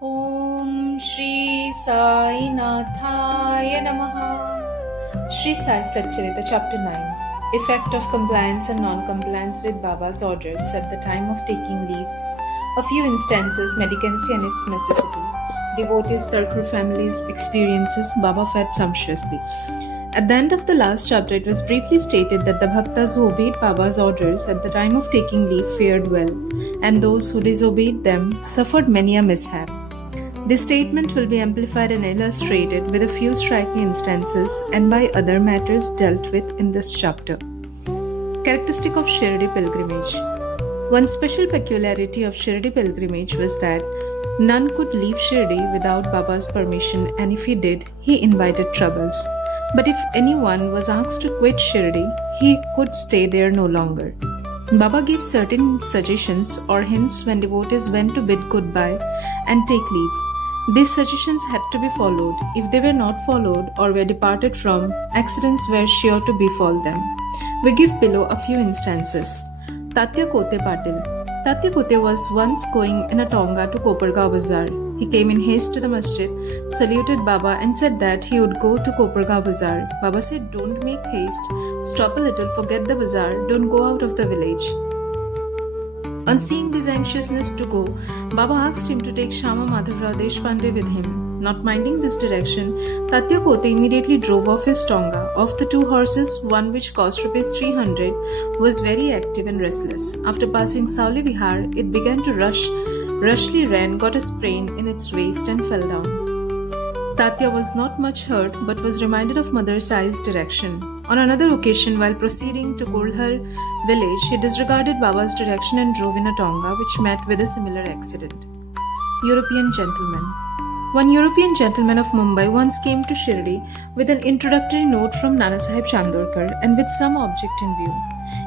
Om Shri Sai Nathaya Namaha. Shri Sai Satcharitra Chapter 9. Effect of compliance and non-compliance with Baba's orders at the time of taking leave. A few instances, medicancy and its necessity. Devotees, Tharkur families, experiences, Baba fed sumptuously. At the end of the last chapter, it was briefly stated that the bhaktas who obeyed Baba's orders at the time of taking leave fared well, and those who disobeyed them suffered many a mishap. This statement will be amplified and illustrated with a few striking instances and by other matters dealt with in this chapter. Characteristic of Shirdi pilgrimage. One special peculiarity of Shirdi pilgrimage was that none could leave Shirdi without Baba's permission, and if he did, he invited troubles. But if anyone was asked to quit Shirdi, he could stay there no longer. Baba gave certain suggestions or hints when devotees went to bid goodbye and take leave. These suggestions had to be followed. If they were not followed or were departed from, accidents were sure to befall them. We give below a few instances. Tatya Kote Patil. Tatya Kote was once going in a tonga to Kopargaon Bazaar. He came in haste to the masjid, saluted Baba and said that he would go to Kopargaon Bazaar. Baba said, "Don't make haste. Stop a little, forget the bazaar. Don't go out of the village." On seeing this anxiousness to go, Baba asked him to take Shama Madhavrao Deshpande with him. Not minding this direction, Tatya Kote immediately drove off his tonga. Of the two horses, one which cost Rs 300 was very active and restless. After passing Sauli Vihar, it began to rushly ran, got a sprain in its waist and fell down. Tatya was not much hurt but was reminded of Mother Sai's direction. On another occasion, while proceeding to Koldhar village, he disregarded Baba's direction and drove in a tonga, which met with a similar accident. European gentleman. One European gentleman of Mumbai once came to Shirdi with an introductory note from Nanasaheb Chandorkar and with some object in view.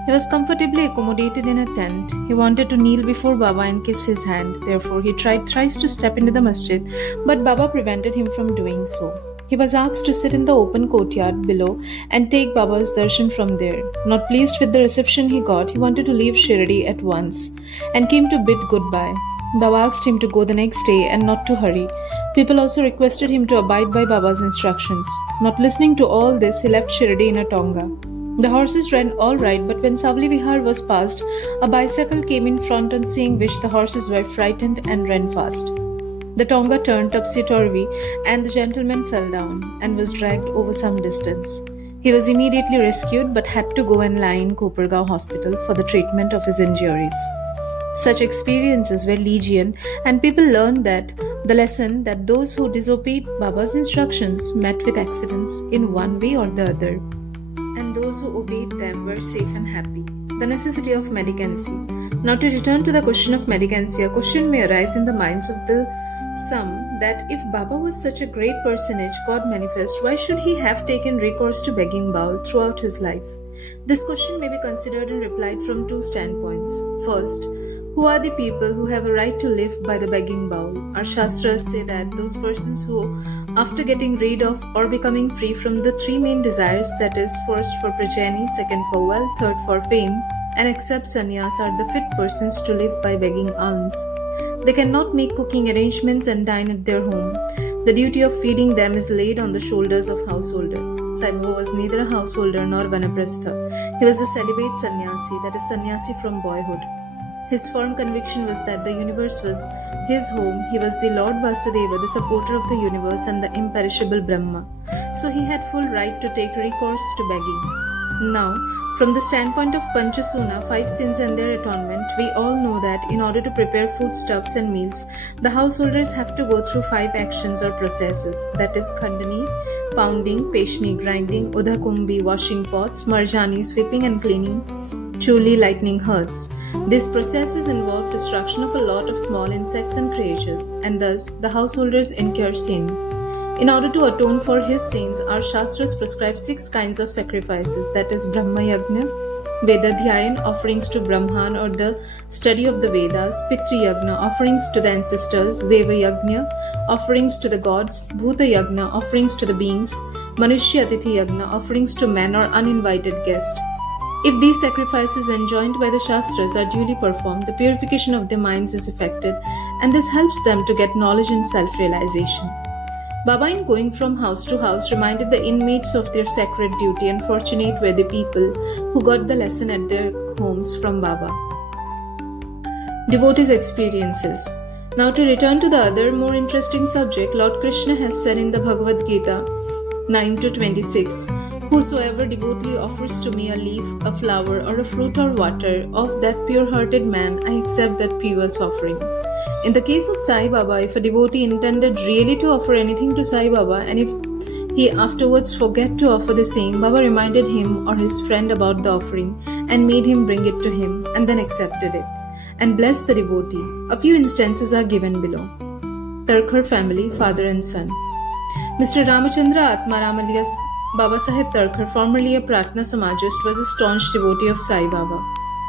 He was comfortably accommodated in a tent. He wanted to kneel before Baba and kiss his hand. Therefore, he tried thrice to step into the masjid, but Baba prevented him from doing so. He was asked to sit in the open courtyard below and take Baba's darshan from there. Not pleased with the reception he got, he wanted to leave Shirdi at once and came to bid goodbye. Baba asked him to go the next day and not to hurry. People also requested him to abide by Baba's instructions. Not listening to all this, he left Shirdi in a tonga. The horses ran all right, but when Sauli Vihar was passed, a bicycle came in front, on seeing which the horses were frightened and ran fast. The tonga turned topsy-turvy and the gentleman fell down and was dragged over some distance. He was immediately rescued but had to go and lie in Kopargaon hospital for the treatment of his injuries. Such experiences were legion, and people learned the lesson that those who disobeyed Baba's instructions met with accidents in one way or the other, and those who obeyed them were safe and happy. The necessity of medicancy. Now, to return to the question of medicancy, a question may arise in the minds of some that if Baba was such a great personage, God manifest, why should he have taken recourse to begging bowl throughout his life? This question may be considered and replied from two standpoints. First, who are the people who have a right to live by the begging bowl? Our Shastras say that those persons who, after getting rid of or becoming free from the three main desires, that is, first for progeny, second for wealth, third for fame, and accept sannyas, are the fit persons to live by begging alms. They cannot make cooking arrangements and dine at their home. The duty of feeding them is laid on the shoulders of householders. Sai Baba was neither a householder nor vanaprastha. He was a celibate sannyasi, that is, sannyasi from boyhood. His firm conviction was that the universe was his home. He was the Lord Vasudeva, the supporter of the universe and the imperishable Brahma. So he had full right to take recourse to begging. Now, from the standpoint of Panchasuna, 5 sins and their atonement, we all know that in order to prepare foodstuffs and meals, the householders have to go through 5 actions or processes, that is, khandani, pounding, peshni, grinding, udhakumbi, washing pots, marjani, sweeping and cleaning, chuli, lightning hearths. These processes involve destruction of a lot of small insects and creatures, and thus the householders incur sin. In order to atone for his sins, our Shastras prescribe 6 kinds of sacrifices, that is, Brahma Yagna, Vedadhyayan, offerings to Brahman or the study of the Vedas, Pitri Yagna, offerings to the ancestors, Deva Yagna, offerings to the gods, Bhuta Yagna, offerings to the beings, Manushya Atithi Yagna, offerings to men or uninvited guests. If these sacrifices enjoined by the Shastras are duly performed, the purification of their minds is effected, and this helps them to get knowledge and self realization. Baba, in going from house to house, reminded the inmates of their sacred duty, and fortunate were the people who got the lesson at their homes from Baba. Devotees' experiences. Now, to return to the other more interesting subject, Lord Krishna has said in the Bhagavad Gita 9-26, "Whosoever devotedly offers to me a leaf, a flower, or a fruit or water, of that pure-hearted man, I accept that pious offering." In the case of Sai Baba, if a devotee intended really to offer anything to Sai Baba, and if he afterwards forget to offer the same, Baba reminded him or his friend about the offering and made him bring it to him, and then accepted it and blessed the devotee. A few instances are given below. Tarkhar family, father and son. Mr. Ramachandra Atmaram alias Baba Saheb Tarkhar, formerly a Pratna Samajist, was a staunch devotee of Sai Baba.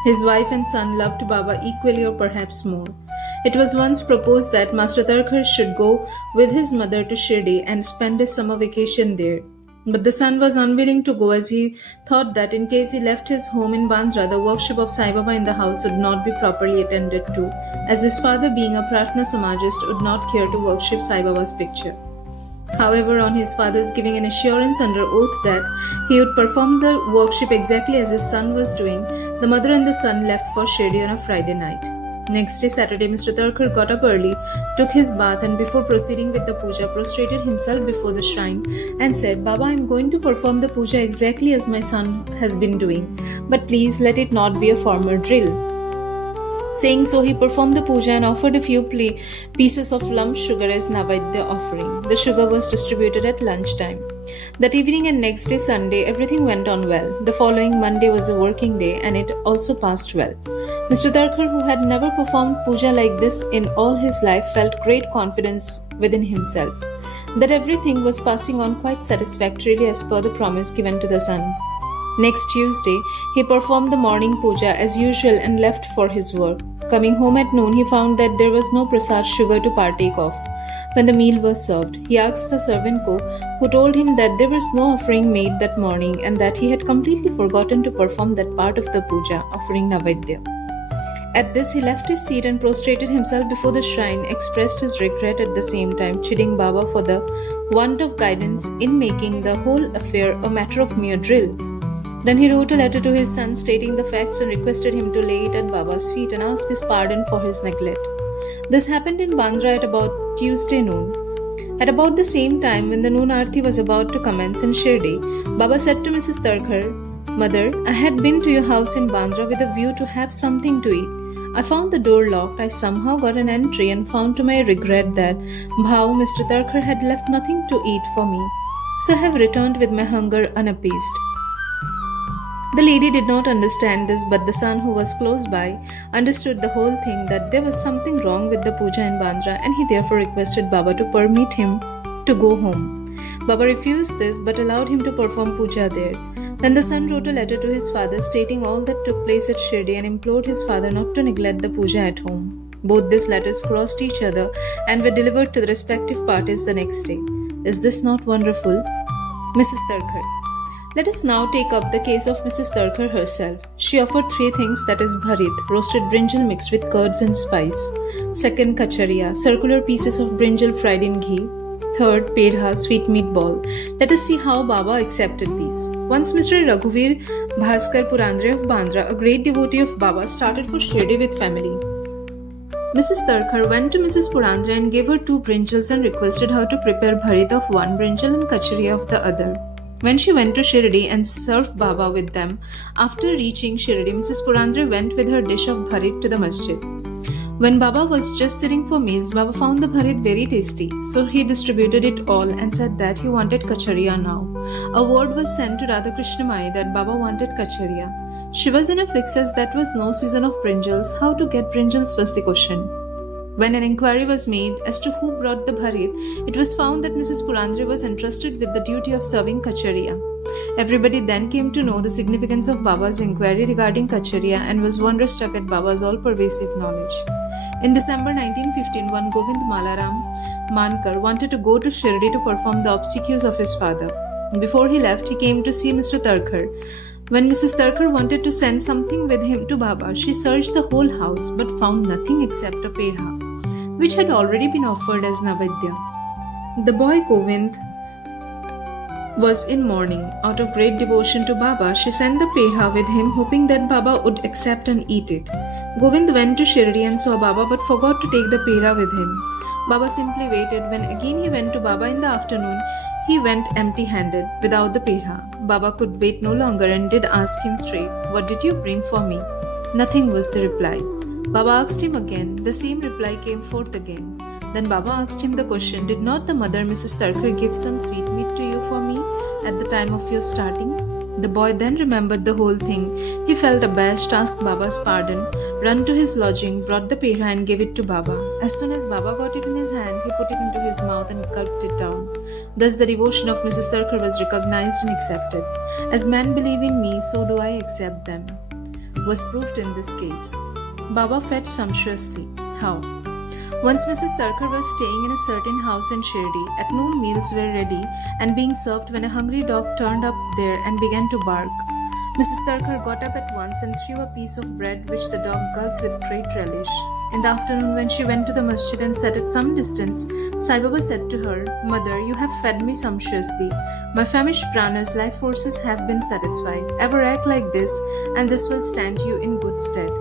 His wife and son loved Baba equally or perhaps more. It was once proposed that Master Tarkhar should go with his mother to Shri and spend his summer vacation there. But the son was unwilling to go, as he thought that in case he left his home in Bandra, the worship of Sai Baba in the house would not be properly attended to, as his father, being a Pratna Samajist, would not care to worship Sai Baba's picture. However, on his father's giving an assurance under oath that he would perform the worship exactly as his son was doing, the mother and the son left for Shri on a Friday night. Next day, Saturday, Mr. Tarkhar got up early, took his bath, and before proceeding with the puja, prostrated himself before the shrine and said, "Baba, I am going to perform the puja exactly as my son has been doing, but please let it not be a formal drill." Saying so, he performed the puja and offered a few pieces of lump sugar as Navaidya offering. The sugar was distributed at lunchtime. That evening and next day, Sunday, everything went on well. The following Monday was a working day, and it also passed well. Mr. Tarkhar, who had never performed puja like this in all his life, felt great confidence within himself that everything was passing on quite satisfactorily as per the promise given to the son. Next Tuesday, he performed the morning puja as usual and left for his work. Coming home at noon, he found that there was no prasad sugar to partake of. When the meal was served, he asked the servant who told him that there was no offering made that morning and that he had completely forgotten to perform that part of the puja, offering Navaidya. At this, he left his seat and prostrated himself before the shrine, expressed his regret at the same time, chiding Baba for the want of guidance in making the whole affair a matter of mere drill. Then he wrote a letter to his son stating the facts and requested him to lay it at Baba's feet and ask his pardon for his neglect. This happened in Bandra at about Tuesday noon. At about the same time, when the noon aarti was about to commence in Shirdi, Baba said to Mrs. Tarkhar, "Mother, I had been to your house in Bandra with a view to have something to eat. I found the door locked. I somehow got an entry and found to my regret that Bhau, Mr. Tarkhar, had left nothing to eat for me. So I have returned with my hunger unappeased." The lady did not understand this, but the son, who was close by, understood the whole thing, that there was something wrong with the puja in Bandra, and he therefore requested Baba to permit him to go home. Baba refused this, but allowed him to perform puja there. Then the son wrote a letter to his father stating all that took place at Shirdi and implored his father not to neglect the puja at home. Both these letters crossed each other and were delivered to the respective parties the next day. Is this not wonderful? Mrs. Tarkhar. Let us now take up the case of Mrs. Tarkhar herself. She offered three things, that is bharit, roasted brinjal mixed with curds and spice. Second, kachariya, circular pieces of brinjal fried in ghee. Third, pedha, sweet meat ball. Let us see how Baba accepted these. Once Mr. Raghuvir Bhaskar Purandre of Bandra, a great devotee of Baba, started for Shirdi with family. Mrs. Tarkhar went to Mrs. Purandre and gave her 2 brinjals and requested her to prepare bharit of one brinjal and kachariya of the other. When she went to Shirdi and served Baba with them, after reaching Shirdi, Mrs. Purandre went with her dish of bharit to the masjid. When Baba was just sitting for meals, Baba found the bharit very tasty, so he distributed it all and said that he wanted kachariya now. A word was sent to Radha Krishna Mai that Baba wanted kachariya. She was in a fix, as that was no season of brinjals. How to get brinjals was the question. When an inquiry was made as to who brought the bharit, it was found that Mrs. Purandre was entrusted with the duty of serving kachariya. Everybody then came to know the significance of Baba's inquiry regarding kachariya and was wonder-struck at Baba's all-pervasive knowledge. In December 1915, one Govind Malaram Mankar wanted to go to Shirdi to perform the obsequies of his father. Before he left, he came to see Mr. Tarkhar. When Mrs. Tharkar wanted to send something with him to Baba, she searched the whole house but found nothing except a perha, which had already been offered as Navaidya. The boy Govind was in mourning. Out of great devotion to Baba, she sent the perha with him, hoping that Baba would accept and eat it. Govind went to Shri and saw Baba but forgot to take the perha with him. Baba simply waited. When again he went to Baba in the afternoon, he went empty-handed, without the perha. Baba could wait no longer and did ask him straight, "What did you bring for me?" Nothing was the reply. Baba asked him again. The same reply came forth again. Then Baba asked him the question, "Did not the mother, Mrs. Tharkar, give some sweetmeat to you for me at the time of your starting?" The boy then remembered the whole thing. He felt abashed, asked Baba's pardon, ran to his lodging, brought the perha and gave it to Baba. As soon as Baba got it in his hand, he put it into his mouth and gulped it down. Thus the devotion of Mrs. Tharkar was recognized and accepted. As men believe in me, so do I accept them, was proved in this case. Baba fed sumptuously. How? Once Mrs. Tharkar was staying in a certain house in Shirdi. At noon meals were ready and being served when a hungry dog turned up there and began to bark. Mrs. Tharkar got up at once and threw a piece of bread which the dog gulped with great relish. In the afternoon, when she went to the masjid and sat at some distance, Sai Baba said to her, "Mother, you have fed me sumptuously. My famished pranas, life forces, have been satisfied. Ever act like this, and this will stand you in good stead.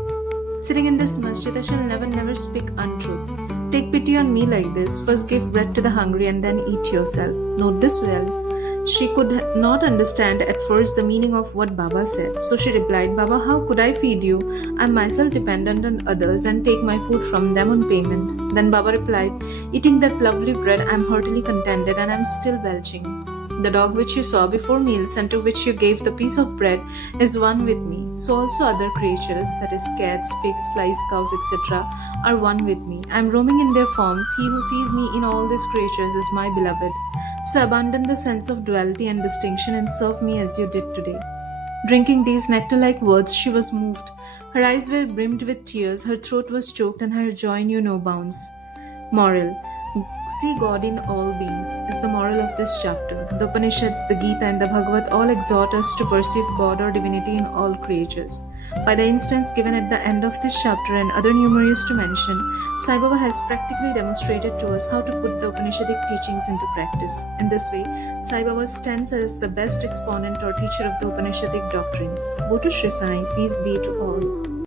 Sitting in this masjid, I shall never speak untruth. Take pity on me like this. First give bread to the hungry and then eat yourself." Note this well. She could not understand at first the meaning of what Baba said. So she replied, "Baba, how could I feed you? I am myself dependent on others and take my food from them on payment." Then Baba replied, "Eating that lovely bread, I am heartily contented and I am still belching. The dog which you saw before meals and to which you gave the piece of bread is one with me. So also other creatures, that is cats, pigs, flies, cows, etc., are one with me. I am roaming in their forms. He who sees me in all these creatures is my beloved. So abandon the sense of duality and distinction and serve me as you did today." Drinking these nectar-like words, she was moved. Her eyes were brimmed with tears, her throat was choked, and her joy knew no bounds. Moral: see God in all beings is the moral of this chapter. The Upanishads, the Gita and the Bhagavad all exhort us to perceive God or divinity in all creatures. By the instance given at the end of this chapter and other numerous to mention, Sai Baba has practically demonstrated to us how to put the Upanishadic teachings into practice. In this way, Sai Baba stands as the best exponent or teacher of the Upanishadic doctrines. Go to Shri Sai, peace be to all.